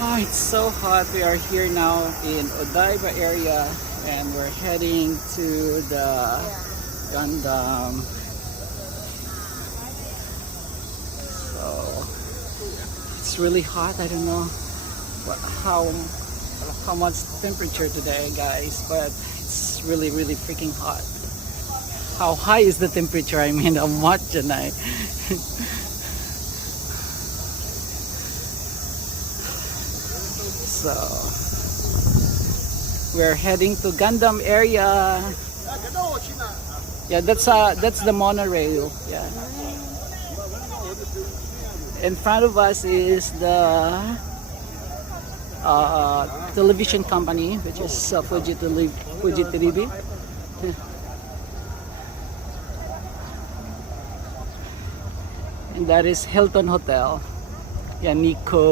Oh, it's so hot. We are here now in Odaiba area and we're heading to the Gundam. So it's really hot. I don't know how much temperature today, guys, but it's really freaking hot. How high is the temperature? I mean, how much, and I. So we're heading to Gundam area. Yeah, that's the monorail. Yeah. In front of us is the television company, which is Fuji TV. And that is Hilton Hotel. Yeah, Nico.